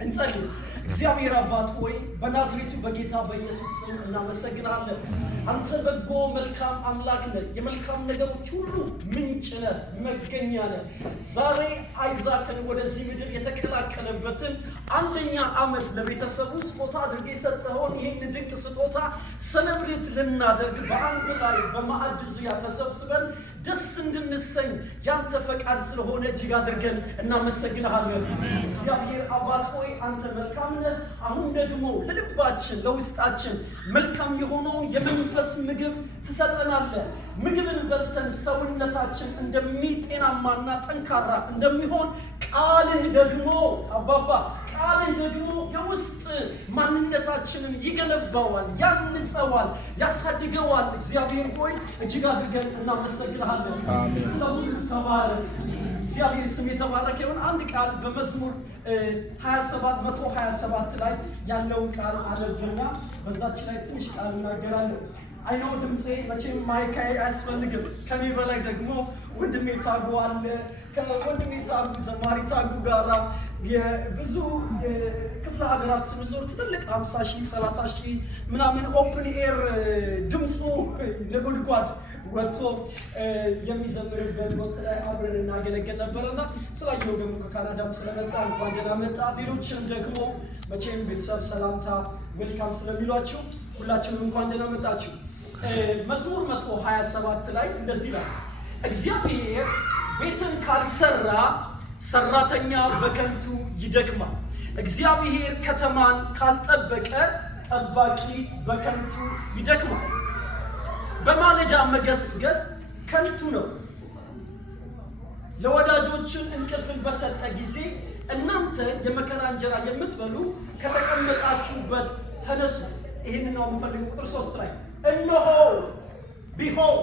እንጸልይ። እግዚአብሔር አባት ሆይ በናዝሬቱ በጌታ በኢየሱስ ስም እናመሰግናለን። አንተ በጎ መልካም አምላክ ነህ። የመልካም ነገሮች ሁሉ ምንጭ ነህ፣ መገኛ ነህ። ዛሬ አይዛክን ወደዚህ ምድር የተቀላቀለበትን አንደኛ ዓመት ለቤተሰቡ ስጦታ አድርገህ የሰጠኸውን ይህን ድንቅ ስጦታ ሰለብሬት ልናደርግ በአንድ ላይ በማዕድ ዙሪያ ተሰብስበን ደስ እንድንሰኝ ያንተ ፈቃድ ስለሆነ እጅግ አድርገን እናመሰግናለን። እግዚአብሔር አባት ሆይ አንተ መልካም ነህ። አሁን ደግሞ ለልባችን ለውስጣችን መልካም የሆነውን የመንፈስ ምግብ ትሰጠናለህ። ምግብን በልተን ሰውነታችን እንደሚጤናማና ጠንካራ እንደሚሆን ቃልህ ደግሞ አባባ ቃልህ ደግሞ የውስጥ ማንነታችንን ይገነባዋል፣ ያንጸዋል፣ ያሳድገዋል። እግዚአብሔር ሆይ እጅግ አድርገን እናመሰግናለን። ስለሁሉ ተባረክ። እግዚአብሔር ስም የተባረከ ይሁን። አንድ ቃል በመዝሙር 127 ላይ ያለውን ቃል አነብና በዛች ላይ ትንሽ ቃል እናገራለሁ። አይነው ድምጼ መቼም ማይክ አያስፈልግም። ከኔ በላይ ደግሞ ወንድሜ ታጉ አለ። ከወንድሜ ታጉ ዘማሪ ታጉ ጋራ የብዙ ክፍለ ሀገራት ስንዞር ትልቅ 50,000 30,000 ምናምን ኦፕን ኤር ድምፁ ለጉድጓድ ወጥቶ የሚዘምርበት ወቅት ላይ አብረን እናገለግል ነበርና ስላየው ደግሞ ከካናዳም ስለመጣ እንኳን ደህና መጣ። ሌሎችም ደግሞ መቼም ቤተሰብ ሰላምታ ዌልካም ስለሚሏችሁ ሁላችሁም እንኳን ደህና መጣችሁ። መዝሙር 127 ላይ እንደዚህ ይላል፣ እግዚአብሔር ቤትን ካልሰራ ሰራተኛ በከንቱ ይደክማል። እግዚአብሔር ከተማን ካልጠበቀ ጠባቂ በከንቱ ይደክማል። በማለዳ መገስገስ ከንቱ ነው። ለወዳጆችን እንቅልፍን በሰጠ ጊዜ እናንተ የመከራ እንጀራ የምትበሉ ከተቀመጣችሁበት ተነሱ። ይህንን ነው የምፈልገው። ቁጥር 3 ላይ እነሆ ቢሆን፣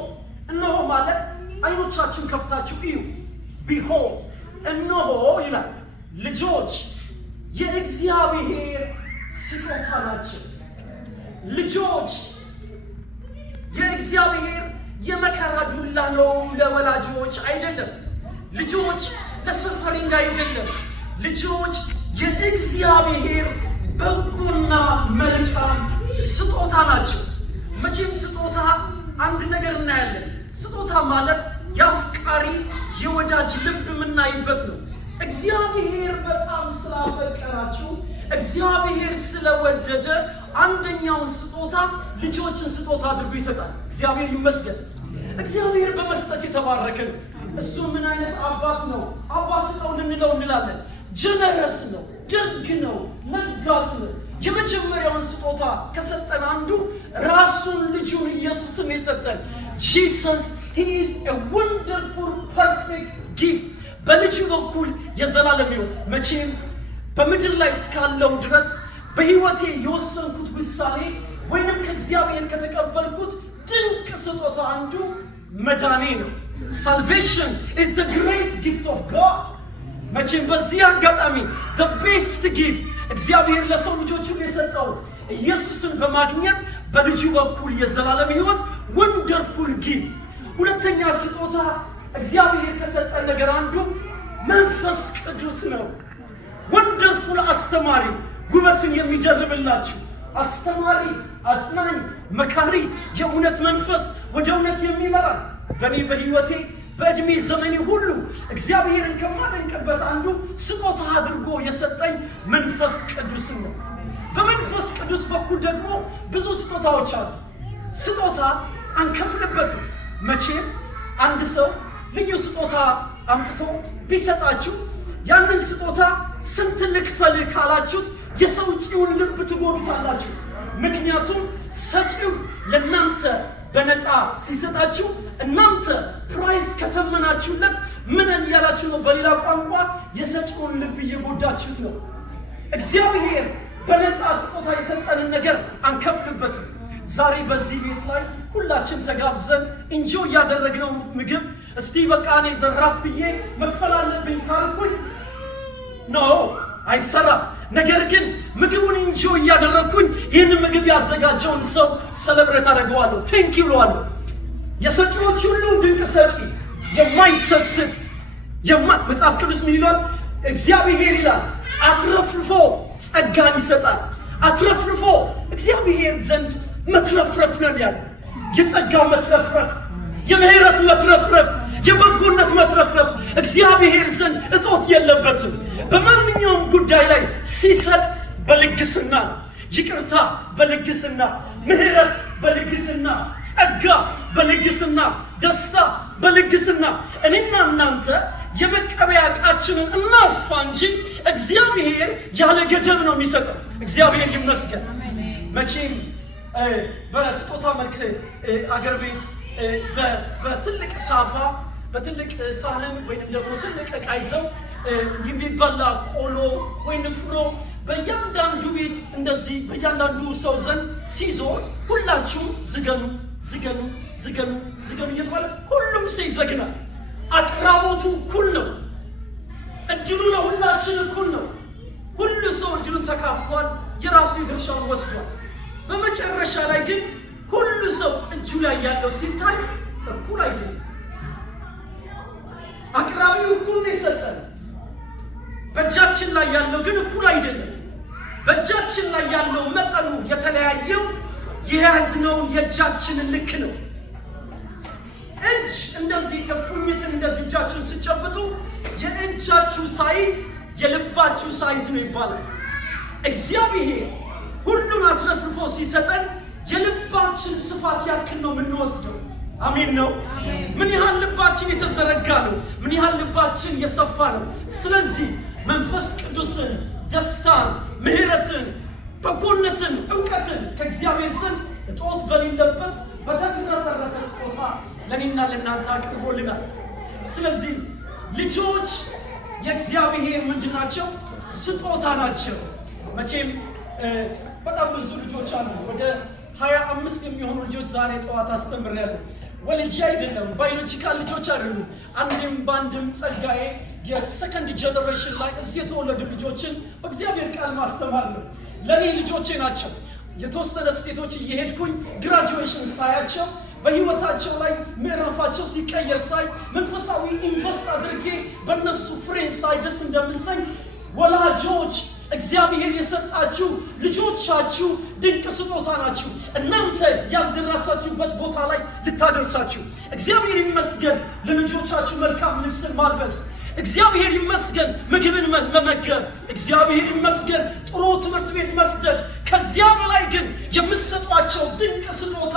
እነሆ ማለት አይኖቻችሁን ከፍታችሁ እዩ። ቢሆን እነሆ ይላል ልጆች የእግዚአብሔር ስጦታ ናቸው። ልጆች የእግዚአብሔር የመከራ ዱላ ነው ለወላጆች አይደለም። ልጆች ለሰፈሪንግ አይደለም። ልጆች የእግዚአብሔር በጎና መልካም ስጦታ ናቸው። መቼም ስጦታ አንድ ነገር እናያለን። ስጦታ ማለት የአፍቃሪ የወዳጅ ልብ የምናይበት ነው። እግዚአብሔር በጣም ስላፈቀራችሁ እግዚአብሔር ስለወደደ አንደኛውን ስጦታ ልጆችን ስጦታ አድርጎ ይሰጣል። እግዚአብሔር ይመስገን። እግዚአብሔር በመስጠት የተባረከ ነው። እሱ ምን አይነት አባት ነው? አባ ስጠው ልንለው እንላለን። ጀነረስ ነው፣ ደግ ነው፣ ለጋስ ነው። የመጀመሪያውን ስጦታ ከሰጠን አንዱ ራሱን ልጁን ኢየሱስን የሰጠን Jesus, he is a wonderful perfect gift። በልጁ በኩል የዘላለም ሕይወት መቼም በምድር ላይ እስካለው ድረስ በሕይወቴ የወሰንኩት ውሳኔ ወይንም ከእግዚአብሔር ከተቀበልኩት ድንቅ ስጦታ አንዱ መዳኔ ነው። Salvation is the great gift of God። መቼም በዚህ አጋጣሚ the best gift እግዚአብሔር ለሰው ልጆቹ የሰጠው ኢየሱስን በማግኘት በልጁ በኩል የዘላለም ሕይወት wonderful gift። ሁለተኛ ስጦታ እግዚአብሔር ከሰጠን ነገር አንዱ መንፈስ ቅዱስ ነው። ወንደርፉል አስተማሪ፣ ውበትን የሚጀርብላችሁ አስተማሪ፣ አጽናኝ፣ መካሪ፣ የእውነት መንፈስ ወደ እውነት የሚመራ በእኔ በሕይወቴ በዕድሜ ዘመኔ ሁሉ እግዚአብሔርን ከማደንቅበት አንዱ ስጦታ አድርጎ የሰጠኝ መንፈስ ቅዱስ ነው። በመንፈስ ቅዱስ በኩል ደግሞ ብዙ ስጦታዎች አሉ። ስጦታ አንከፍልበትም። መቼም አንድ ሰው ልዩ ስጦታ አምጥቶ ቢሰጣችሁ ያንን ስጦታ ስንት ልክፈል ካላችሁት የሰጪውን ልብ ትጎዱታላችሁ። ምክንያቱም ሰጪው ለእናንተ በነፃ ሲሰጣችሁ እናንተ ፕራይስ ከተመናችሁለት ምን እያላችሁ ነው? በሌላ ቋንቋ የሰጪውን ልብ እየጎዳችሁት ነው። እግዚአብሔር በነፃ ስጦታ የሰጠንን ነገር አንከፍልበትም። ዛሬ በዚህ ቤት ላይ ሁላችን ተጋብዘን ኢንጆይ ያደረግነው ምግብ እስቲ በቃ እኔ ዘራፍ ብዬ መክፈል አለብኝ ካልኩኝ ነው አይሰራም። ነገር ግን ምግቡን ኢንጆይ ያደረግኩኝ ይህን ምግብ ያዘጋጀውን ሰው ሰለብሬት አደርገዋለሁ፣ ቴንክ ዩ እለዋለሁ። የሰጪዎች ሁሉ ድንቅ ሰጪ፣ የማይሰስት መጽሐፍ ቅዱስ ምን ይላል? እግዚአብሔር ይላል አትረፍርፎ ጸጋን ይሰጣል። አትረፍርፎ እግዚአብሔር ዘንድ መትረፍረፍ ነው ያለው። የጸጋ መትረፍረፍ፣ የምህረት መትረፍረፍ፣ የበጎነት መትረፍረፍ እግዚአብሔር ዘንድ እጦት የለበትም። በማንኛውም ጉዳይ ላይ ሲሰጥ በልግስና፣ ይቅርታ በልግስና፣ ምህረት በልግስና፣ ጸጋ በልግስና፣ ደስታ በልግስና። እኔና እናንተ የመቀበያ ዕቃችንን እናስፋ እንጂ እግዚአብሔር ያለ ገደብ ነው የሚሰጠው። እግዚአብሔር ይመስገን። መቼም በስጦታ መልክ አገር ቤት በትልቅ ሳፋ በትልቅ ሳህን ወይንም ደግሞ ትልቅ ዕቃ ይዘው የሚበላ ቆሎ ወይ ንፍሮ በእያንዳንዱ ቤት እንደዚህ በእያንዳንዱ ሰው ዘንድ ሲዞር ሁላችሁም ዝገኑ ዝገኑ ዝገኑ ዝገኑ እየተባለ ሁሉም ሰው ይዘግናል። አቅራቦቱ እኩል ነው። እድሉ ለሁላችን እኩል ነው። ሁሉ ሰው እድሉን ተካፍሏል፣ የራሱ ድርሻውን ወስዷል። በመጨረሻ ላይ ግን ሁሉ ሰው እጁ ላይ ያለው ሲታይ እኩል አይደለም። አቅራቢው እኩል ነው የሰጠን፣ በእጃችን ላይ ያለው ግን እኩል አይደለም። በእጃችን ላይ ያለው መጠኑ የተለያየው የያዝነው የእጃችንን ልክ ነው። እጅ እንደዚህ እፉኝትን እንደዚህ እጃችሁን ሲጨብጡ የእጃችሁ ሳይዝ የልባችሁ ሳይዝ ነው ይባላል። እግዚአብሔር ሁሉን አትረፍርፎ ሲሰጠን የልባችን ስፋት ያክል ነው የምንወስደው። አሜን ነው። ምን ያህል ልባችን የተዘረጋ ነው፣ ምን ያህል ልባችን የሰፋ ነው። ስለዚህ መንፈስ ቅዱስን፣ ደስታን፣ ምህረትን፣ በጎነትን፣ እውቀትን ከእግዚአብሔር ዘንድ እጦት በሌለበት በተትረፈረፈ ስጦታ ለኔና ለእናንተ አቅርቦልናል። ስለዚህ ልጆች የእግዚአብሔር ምንድን ናቸው? ስጦታ ናቸው። መቼም በጣም ብዙ ልጆች አሉ። ወደ 25 የሚሆኑ ልጆች ዛሬ ጠዋት አስተምሬያለሁ። ወልጄ አይደለም፣ ባዮሎጂካል ልጆች አይደሉም። አንድም በአንድም ጸጋዬ የሰከንድ ጀነሬሽን ላይ እዚህ የተወለዱ ልጆችን በእግዚአብሔር ቃል ማስተማር ነው። ለኔ ልጆቼ ናቸው። የተወሰነ ስቴቶች እየሄድኩኝ ግራጁዌሽን ሳያቸው በህይወታቸው ላይ ምዕራፋቸው ሲቀየር ሳይ መንፈሳዊ ኢንቨስት አድርጌ በእነሱ ፍሬን ሳይ ደስ እንደምሰኝ ወላጆች እግዚአብሔር የሰጣችሁ ልጆቻችሁ ድንቅ ስጦታ ናችሁ። እናንተ ያልደረሳችሁበት ቦታ ላይ ልታደርሳችሁ። እግዚአብሔር ይመስገን ለልጆቻችሁ መልካም ልብስን ማልበስ፣ እግዚአብሔር ይመስገን ምግብን መመገብ፣ እግዚአብሔር ይመስገን ጥሩ ትምህርት ቤት መስደድ። ከዚያ በላይ ግን የምትሰጧቸው ድንቅ ስጦታ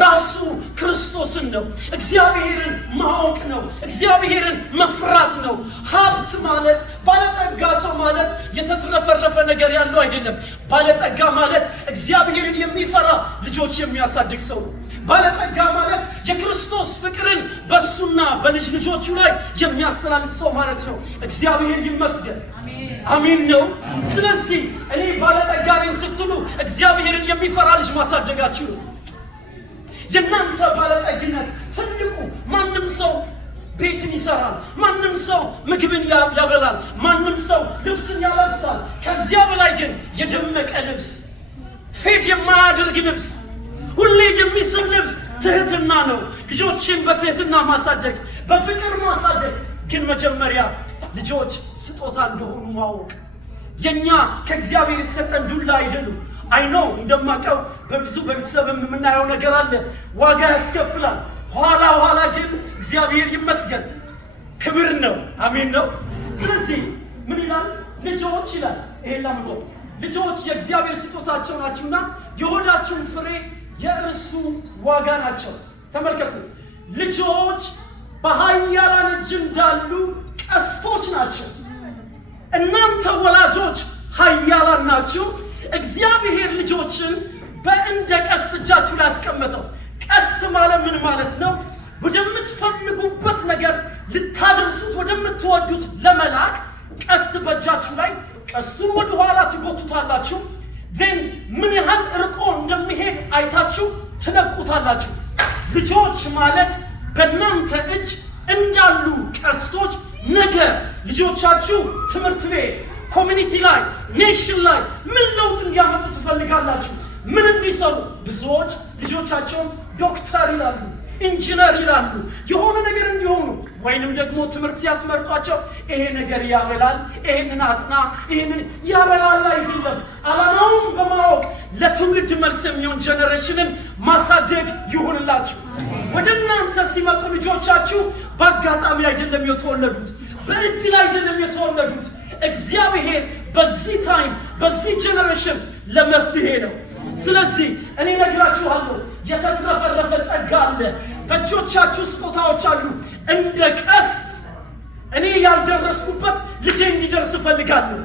ራሱ ክርስቶስን ነው። እግዚአብሔርን ማወቅ ነው። እግዚአብሔርን መፍራት ነው። ሀብት ማለት ባለጠጋ ሰው ማለት የተትረፈረፈ ነገር ያለው አይደለም። ባለጠጋ ማለት እግዚአብሔርን የሚፈራ ልጆች የሚያሳድግ ሰው ነው። ባለጠጋ ማለት የክርስቶስ ፍቅርን በሱና በልጅ ልጆቹ ላይ የሚያስተላልፍ ሰው ማለት ነው። እግዚአብሔር ይመስገን። አሜን ነው። ስለዚህ እኔ ባለጠጋ ነኝ ስትሉ እግዚአብሔርን የሚፈራ ልጅ ማሳደጋችሁ ነው። የእናንተ ባለጠግነት ትልቁ ማንም ሰው ቤትን ይሰራል፣ ማንም ሰው ምግብን ያበላል፣ ማንም ሰው ልብስን ያለብሳል። ከዚያ በላይ ግን የደመቀ ልብስ፣ ፌድ የማያደርግ ልብስ፣ ሁሌ የሚስብ ልብስ ትህትና ነው። ልጆችን በትህትና ማሳደግ፣ በፍቅር ማሳደግ። ግን መጀመሪያ ልጆች ስጦታ እንደሆኑ ማወቅ። የኛ ከእግዚአብሔር የተሰጠን ዱላ አይደሉም። አይኖ እንደማቀው በብዙ በቤተሰብ የምናየው ነገር አለ፣ ዋጋ ያስከፍላል። ኋላ ግን እግዚአብሔር ይመስገን ክብር ነው። አሜን ነው። ስለዚህ ምን ይላል? ልጆች ይላል። ይሄን ላምቆ ልጆች የእግዚአብሔር ስጦታቸው ናቸውና የሆዳችሁን ፍሬ የእርሱ ዋጋ ናቸው። ተመልከቱ፣ ልጆች በኃያላን እጅ እንዳሉ ቀስቶች ናቸው። እናንተ ወላጆች ኃያላን ናችሁ። እግዚአብሔር ልጆችን በእንደ ቀስት እጃችሁ ላይ አስቀመጠው። ቀስት ማለት ምን ማለት ነው? ወደምትፈልጉበት ነገር ልታደርሱት ወደምትወዱት ለመላክ ቀስት በእጃችሁ ላይ፣ ቀስቱን ወደ ኋላ ትጎቱታላችሁ። ግን ምን ያህል ርቆ እንደሚሄድ አይታችሁ ትለቁታላችሁ። ልጆች ማለት በእናንተ እጅ እንዳሉ ቀስቶች ነገ ልጆቻችሁ ትምህርት ቤት፣ ኮሚኒቲ ላይ፣ ኔሽን ላይ ምን ለውጥ እንዲያመጡ ትፈልጋላችሁ? ምን እንዲሰሩ? ብዙዎች ልጆቻቸውን ዶክተር ይላሉ፣ ኢንጂነር ይላሉ የሆነ ነገር እንዲሆኑ ወይንም ደግሞ ትምህርት ሲያስመርጧቸው ይሄ ነገር ያበላል ይሄንን አጥና ይሄንን ያበላል አይደለም ዓላማውን በማወቅ ለትውልድ መልስ የሚሆን ጀነሬሽንን ማሳደግ ይሁንላችሁ ወደ እናንተ ሲመጡ ልጆቻችሁ በአጋጣሚ አይደለም የተወለዱት በእድል አይደለም የተወለዱት እግዚአብሔር በዚህ ታይም በዚህ ጀነሬሽን ለመፍትሄ ነው ስለዚህ እኔ ነግራችኋለሁ የተትረፈረፈ ጸጋ አለ በእጆቻችሁ ስጦታዎች አሉ እንደ ቀስት እኔ ያልደረስኩበት ልጄ እንዲደርስ እፈልጋለሁ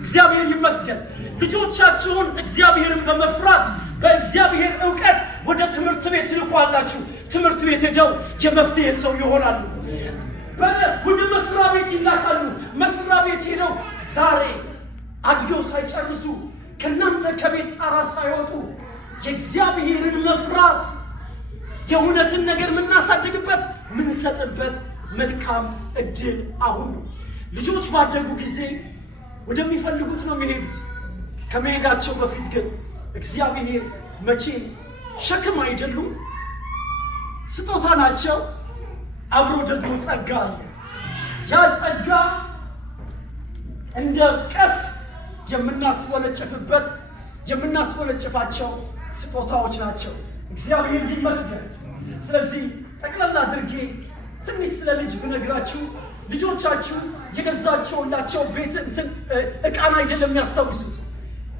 እግዚአብሔር ይመስገን ልጆቻችሁን እግዚአብሔርን በመፍራት በእግዚአብሔር ዕውቀት ወደ ትምህርት ቤት ልኳላችሁ ትምህርት ቤት ሄደው የመፍትሄ ሰው ይሆናሉ ወደ መስሪያ ቤት ይላካሉ መስሪያ ቤት ሄደው ዛሬ አድገው ሳይጨርሱ ከናንተ ከቤት ጣራ ሳይወጡ የእግዚአብሔርን መፍራት የእውነትን ነገር ምናሳድግበት ምንሰጥበት መልካም እድል አሁን ነው ልጆች ባደጉ ጊዜ ወደሚፈልጉት ነው የሚሄዱት ከመሄዳቸው በፊት ግን እግዚአብሔር መቼ ሸክም አይደሉም ስጦታ ናቸው አብሮ ደግሞ ጸጋ አለ ያ ጸጋ እንደ ቀስ የምናስወለጭፋቸው ስጦታዎች ናቸው እግዚአብሔር ይመስገን ስለዚህ ጠቅላላ አድርጌ ትንሽ ስለ ልጅ ብነግራችሁ ልጆቻችሁ የገዛችሁላቸው ቤት ዕቃን አይደለም የሚያስታውሱት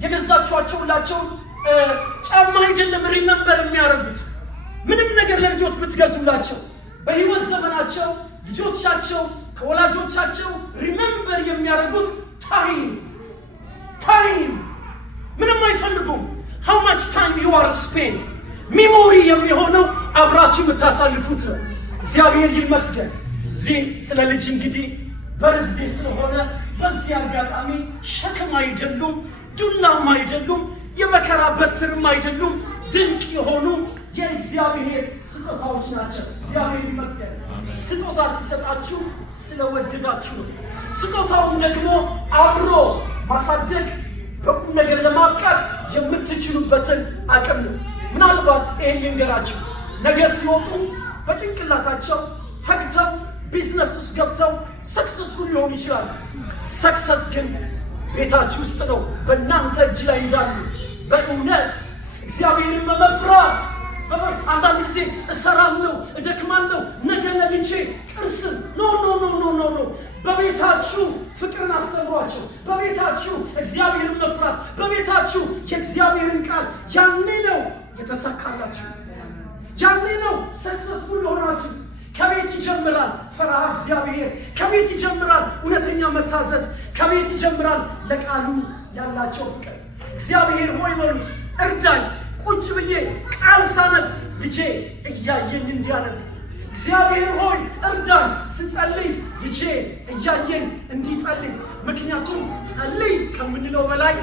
የገዛችኋቸውላቸው ጫማ አይደለም ሪመምበር የሚያደርጉት ምንም ነገር ለልጆች ብትገዙላቸው በህይወት ዘመናቸው ልጆቻቸው ከወላጆቻቸው ሪመምበር የሚያደርጉት ታይም ምንም አይፈልጉም how much time you are spent ሚሞሪ የሚሆነው አብራችሁ የምታሳልፉት ነው እግዚአብሔር ይመስገን ስለ ልጅ እንግዲህ በርዝዴ ስለሆነ በዚህ አጋጣሚ ሸክም አይደሉም ዱላም አይደሉም የመከራ በትርም አይደሉም ድንቅ የሆኑ የእግዚአብሔር ስጦታዎች ናቸው እግዚአብሔር ይመስገን ስጦታ ሲሰጣችሁ ስለወደዳችሁ ስጦታውን ደግሞ አብሮ ማሳደግ በቁም ነገር ለማብቃት የምትችሉበትን አቅም ነው ምናልባት ይሄን ልንገራችሁ ነገ ሲወጡ በጭንቅላታቸው ተግተው ቢዝነስ ውስጥ ገብተው ሰክሰስፉል ሊሆኑ ይችላሉ ሰክሰስ ግን ቤታችሁ ውስጥ ነው በእናንተ እጅ ላይ እንዳሉ በእውነት እግዚአብሔርን በመፍራት አንዳንድ ጊዜ እሰራለሁ እደክማለሁ ነገ ለልጄ ቅርስም ኖ በቤታችሁ ፍቅርን አስተምሯቸው በቤታችሁ እግዚአብሔርን መፍራት በቤታችሁ የእግዚአብሔርን ቃል ያኔ ነው የተሳካላችሁ ያኔ ነው ሰክሰስፉል የሆናችሁ ከቤት ይጀምራል ፈራሃ እግዚአብሔር ከቤት ይጀምራል እውነተኛ መታዘዝ ከቤት ይጀምራል ለቃሉ ያላቸው ፍቅር እግዚአብሔር ሆይ በሉት እርዳኝ ቁጭ ብዬ ቃል ሳነብ ልጄ እያየኝ እንዲያነብ እግዚአብሔር ሆይ እርዳኝ ስጸልይ ልጄ እያየኝ እንዲጸልይ ምክንያቱም ጸልይ ከምንለው በላይ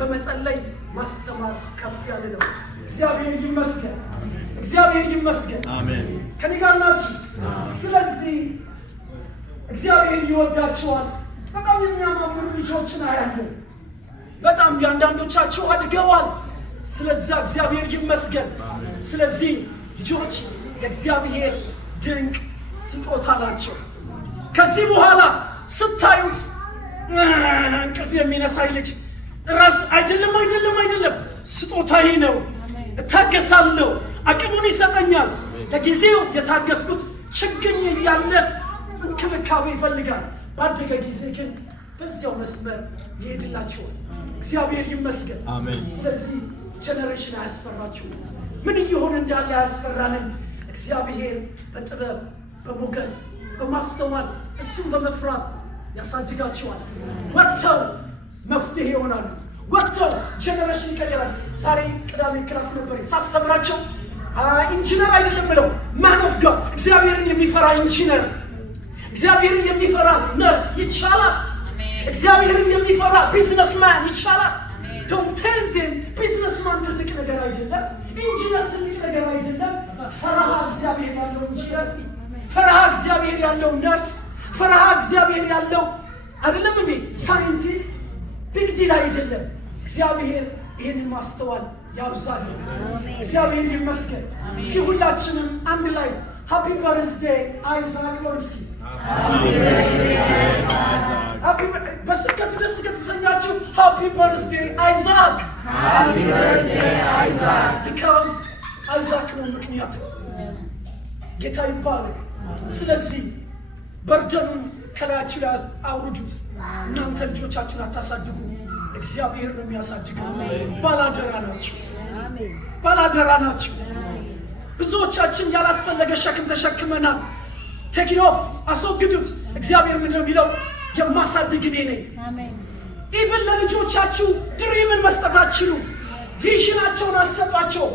በመጸለይ ማስተማር ከፍ ያለ ነው እግዚአብሔር ይመስገን አሜን ከኔ ጋር ናችሁ ስለዚህ እግዚአብሔር ይወዳችኋል በጣም የሚያማምሩ ልጆችን አያለን በጣም ያንዳንዶቻችሁ አድገዋል ስለዚህ እግዚአብሔር ይመስገን ስለዚህ ልጆች የእግዚአብሔር ድንቅ ስጦታ ናቸው ከዚህ በኋላ ስታዩት እንቅልፍ የሚነሳይ ልጅ ራስ አይደለም ስጦታዬ ነው እታገሳለሁ አቅሙን ይሰጠኛል ለጊዜው የታገስኩት ችግኝ እያለ እንክብካቤ ይፈልጋል ባደገ ጊዜ ግን በዚያው መስመር ይሄድላችኋል እግዚአብሔር ይመስገን አሜን ስለዚህ ጀነሬሽን አያስፈራችሁ ምን እየሆነ እንዳለ አያስፈራንም እግዚአብሔር በጥበብ በሞገስ በማስተዋል እሱን በመፍራት ያሳድጋችኋል ወጥተው መፍትሄ ይሆናሉ ወጥተው ጀነሬሽን ይቀየራል ዛሬ ቅዳሜ ክላስ ነበር ሳስተምራቸው ኢንጂነር አይደለም ብለው ማን ኦፍ ጋድ እግዚአብሔርን የሚፈራ ኢንጂነር እግዚአብሔርን የሚፈራ ነርስ ይቻላል እግዚአብሔርን የሚፈራ ቢዝነስማን ይቻላል don't tell them ቢዝነስማን ትልቅ ነገር አይደለም ኢንጂነር ትልቅ ነገር አይደለም ፈራሃ እግዚአብሔር ያለው ኢንጂነር ፈራሃ እግዚአብሔር ያለው ነርስ ፈራሃ እግዚአብሔር ያለው አይደለም እንዴ ሳይንቲስት ቢግ ዲል አይደለም እግዚአብሔር ይሄንን ማስተዋል ያብዛልን። እግዚአብሔር ይመስገን። እስኪ ሁላችንም አንድ ላይ ሃፒ በርዝዴይ አይዛክ ሎንስኪ በስብከቱ ደስ ከተሰኛችሁ ሃፒ በርዝዴይ አይዛክ because አይዛክ ነው ምክንያቱ። ጌታ ይባረክ። ስለዚህ በርደኑን ከላያችሁ ላይ አውርዱት። እናንተ ልጆቻችሁን አታሳድጉ፣ እግዚአብሔር ነው የሚያሳድገው። ባላደራ ናቸው፣ ባላደራ ናቸው። ብዙዎቻችን ያላስፈለገ ሸክም ተሸክመናል። ቴክ ኦፍ አስወግዱት። እግዚአብሔር ምን ነው የሚለው? የማሳድግ እኔ ነኝ። ኢቭን ለልጆቻችሁ ድሪምን መስጠት አትችሉ። ቪዥናቸውን አሰጧቸው፣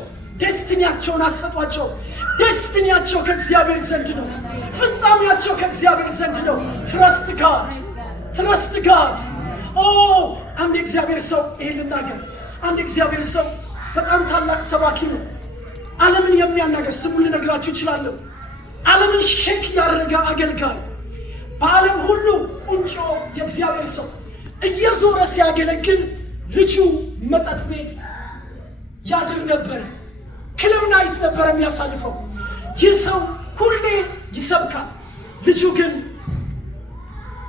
ዴስቲኒያቸውን አሰጧቸው። ዴስቲኒያቸው ከእግዚአብሔር ዘንድ ነው፣ ፍጻሜያቸው ከእግዚአብሔር ዘንድ ነው። ትረስት ጋድ፣ ትረስት ጋድ። አንድ እግዚአብሔር ሰው ይሄን ልናገር። አንድ እግዚአብሔር ሰው በጣም ታላቅ ሰባኪ ነው። ዓለምን የሚያናገር ስሙን ልነግራችሁ እችላለሁ። ዓለምን ሼክ ያደረገ አገልጋይ፣ በዓለም ሁሉ ቁንጮ የእግዚአብሔር ሰው እየዞረ ሲያገለግል ልጁ መጠጥ ቤት ያድር ነበረ። ክለብ ናይት ነበረ የሚያሳልፈው። ይህ ሰው ሁሌ ይሰብካል። ልጁ ግን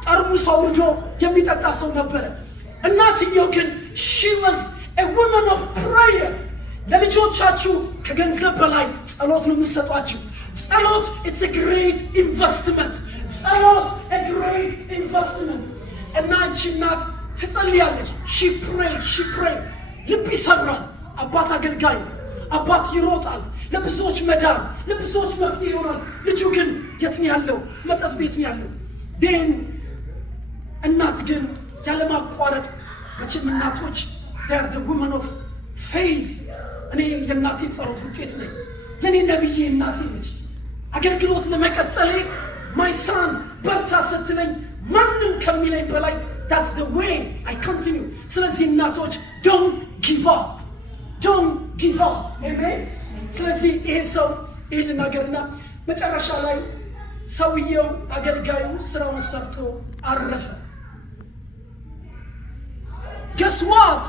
ጠርሙስ አውርዶ የሚጠጣ ሰው ነበረ። እናትየው ግን she was a woman of prayer። ለልጆቻችሁ ከገንዘብ በላይ ጸሎት ነው የምትሰጧቸው። ጸሎት it's a great investment። ጸሎት a great investment። እና እቺ እናት ትጸልያለች። she pray ልብ ይሰብራል። አባት አገልጋይ ነው። አባት ይሮጣል ለብዙዎች መዳን፣ ለብዙዎች መፍትሄ ይሆናል። ልጁ ግን የት ነው ያለው? መጠጥ ቤት ነው ያለው። ዴን እናት ግን ያለማቋረጥ መቼም እናቶች they are the women of faith። እኔ የእናቴ ጸሎት ውጤት ነኝ። የኔ ነብዬ እናቴ ነች። አገልግሎት ለመቀጠሌ my son በርታ ስትለኝ ማንም ከሚለኝ በላይ that's the way I continue። ስለዚህ እናቶች don't give up። አሜን። ስለዚህ ይሄ ሰው ይሄን ነገርና መጨረሻ ላይ ሰውየው አገልጋዩ ስራውን ሰርቶ አረፈ። guess what?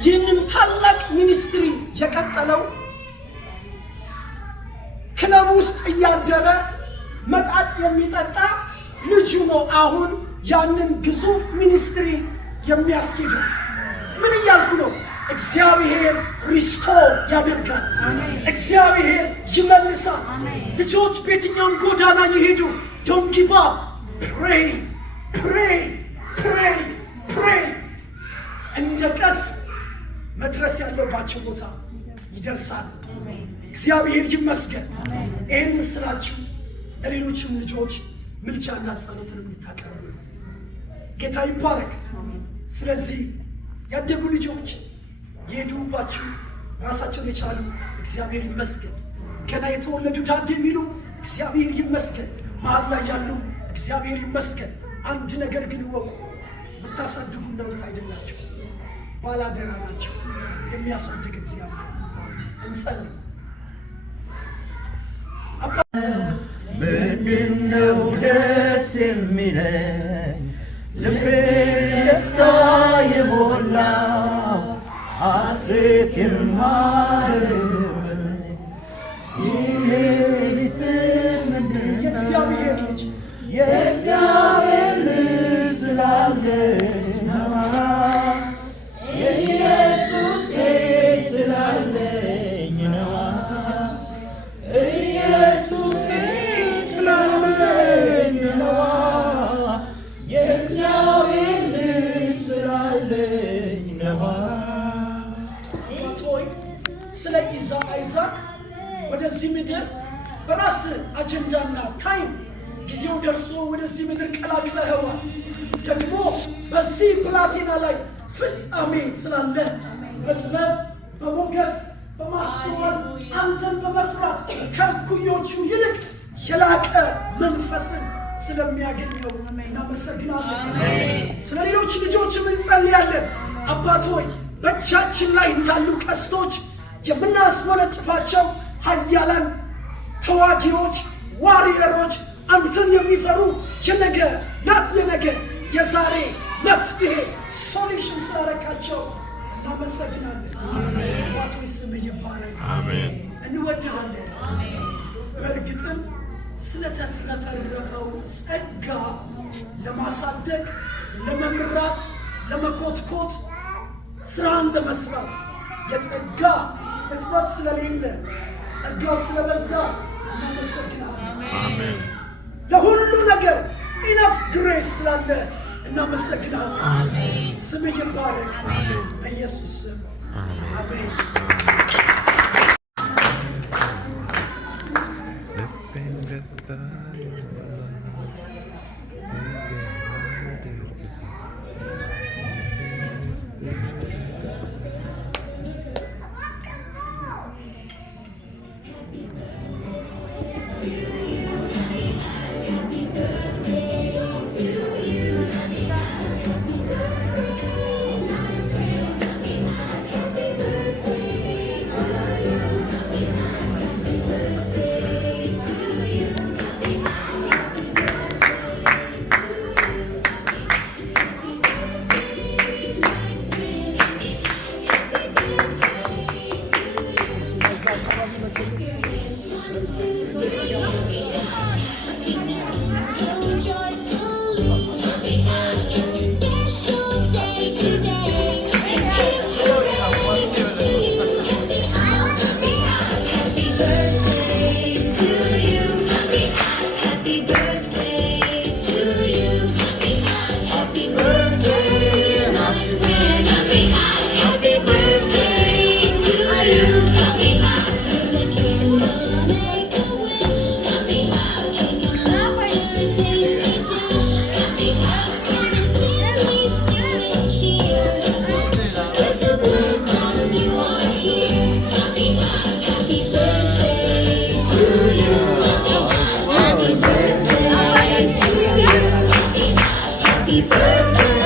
ይህንን ታላቅ ሚኒስትሪ የቀጠለው ክለብ ውስጥ እያደረ መጣጥ የሚጠጣ ልጁ ነው። አሁን ያንን ግዙፍ ሚኒስትሪ የሚያስኬደው ምን እያልኩ ነው? እግዚአብሔር ሪስቶር ያደርጋል። እግዚአብሔር ይመልሳል። ልጆች በየትኛውም ጎዳና ይሄዱ don't give up። pray እንደ ቀስት መድረስ ያለባቸው ቦታ ይደርሳል። እግዚአብሔር ይመስገን። ይህንን ስላችሁ ለሌሎችም ልጆች ምልጃና ጸሎትን የምታቀርቡ ጌታ ይባረክ። ስለዚህ ያደጉ ልጆች የሄዱባችሁ ራሳቸውን የቻሉ እግዚአብሔር ይመስገን። ገና የተወለዱ ዳድ የሚሉ እግዚአብሔር ይመስገን። መሀል ላይ ያሉ እግዚአብሔር ይመስገን። አንድ ነገር ግን ይወቁ፣ ብታሳድጉ እናንተ አይደላችሁ፣ ባላደራ ናቸው። የሚያሳድግ እግዚአብሔር። እንጸልይ። ምንድነው ደስ የሚለኝ ልቤን ደስታ የሞላው ሐሴት የማደርግበት ይህ ምስጢር ምንድነው? የእግዚአብሔር ልጅ የእግዚአብሔር ልጅ ስላለኝ ነዋ። ኢየሱሴ ስላለኝ ነዋ። ኢየሱሴ ስላለኝ ነዋ። የእግዚአብሔር ልጅ ስላለኝ ነዋ። አባቶይ ስለ አይዛክ ወደዚህ ምድር በራስ አጀንዳና ታይም ጊዜው ደርሶ ወደዚህ ምድር ቀላቅለኸዋል። ደግሞ በዚህ ብላቴና ላይ ፍጻሜ ስላለ በጥበብ በሞገስ በማስተዋል አንተን በመፍራት ከእኩዮቹ ይልቅ የላቀ መንፈስን ስለሚያገኘው እናመሰግናለን። ስለ ሌሎች ልጆችም እንጸልያለን። አባት ሆይ በእጃችን ላይ እንዳሉ ቀስቶች የምናስወነጭፋቸው ኃያላን ተዋጊዎች ዋሪየሮች አንተን የሚፈሩ የነገ ናት የነገ የዛሬ መፍትሄ ሶሉሽን ስላረካቸው እናመሰግናለን። አባት ሆይ ስምህ ይባረክ። አሜን። እንወድሃለን። በእርግጥም ስለተትረፈረፈው ጸጋ ለማሳደግ፣ ለመምራት፣ ለመኮትኮት፣ ስራን ለመስራት የጸጋ እጥረት ስለሌለ ጸጋው ስለበዛ እናመሰግናለን። አሜን። ለሁሉ ነገር ኢነፍ ግሬስ ስላለ እናመሰግናለን። ስምህ ይባረክ በኢየሱስ ስም አሜን።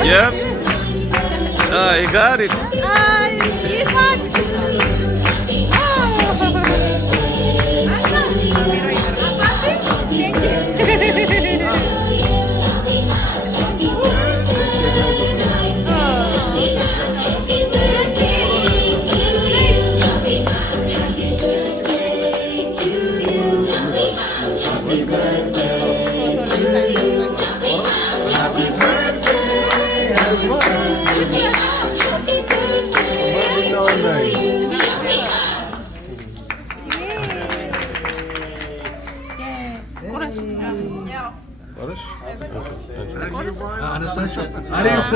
Yep. You got it. Yitzhak. አነሳቸው አሬ እኮ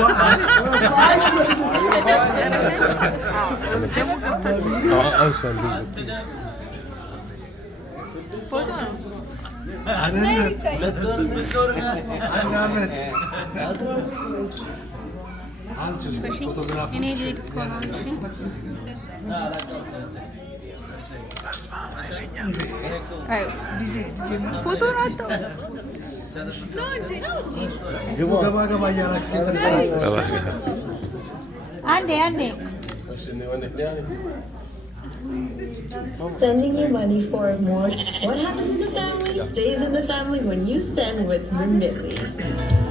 ፎቶ ናቸው። ገባ ገባ እያላችሁ የተነሳ አንዴ Sending you money for more. What happens in the family stays in the family when you send with Remitly.